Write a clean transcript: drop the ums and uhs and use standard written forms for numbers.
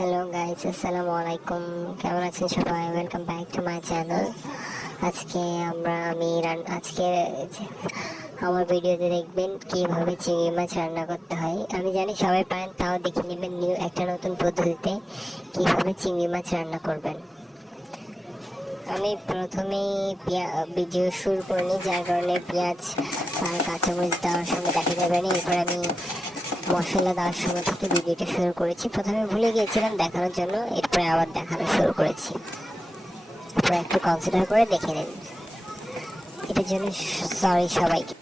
Hello guys, আসসালামু আলাইকুম। কেমন আছেন সবাই? Welcome back to my channel. আজকে আমার ভিডিওতে দেখবেন কিভাবে চিংড়ি মাছ রান্না করতে হয়। আমি জানি সবাই পারেন, তাও দেখে নেবেন নিউ একটা নতুন পদ্ধতিতে কিভাবে চিংড়ি মাছ রান্না করবেন। আমি প্রথমেই ভিডিও শুরু করে নিই, যার কারণে পেঁয়াজ আর কাঁচামরিচ দেওয়ার সময় দেখা যাবে না। এরপর আমি মশলা দেওয়ার সময় থেকে ভিডিওটা শুরু করেছি। প্রথমে ভুলে গিয়েছিলাম দেখানোর জন্য, এরপরে আবার দেখানো শুরু করেছি। আপনারা একটু কনসিডার করে দেখে নিন, এটার জন্য সরি সবাইকে।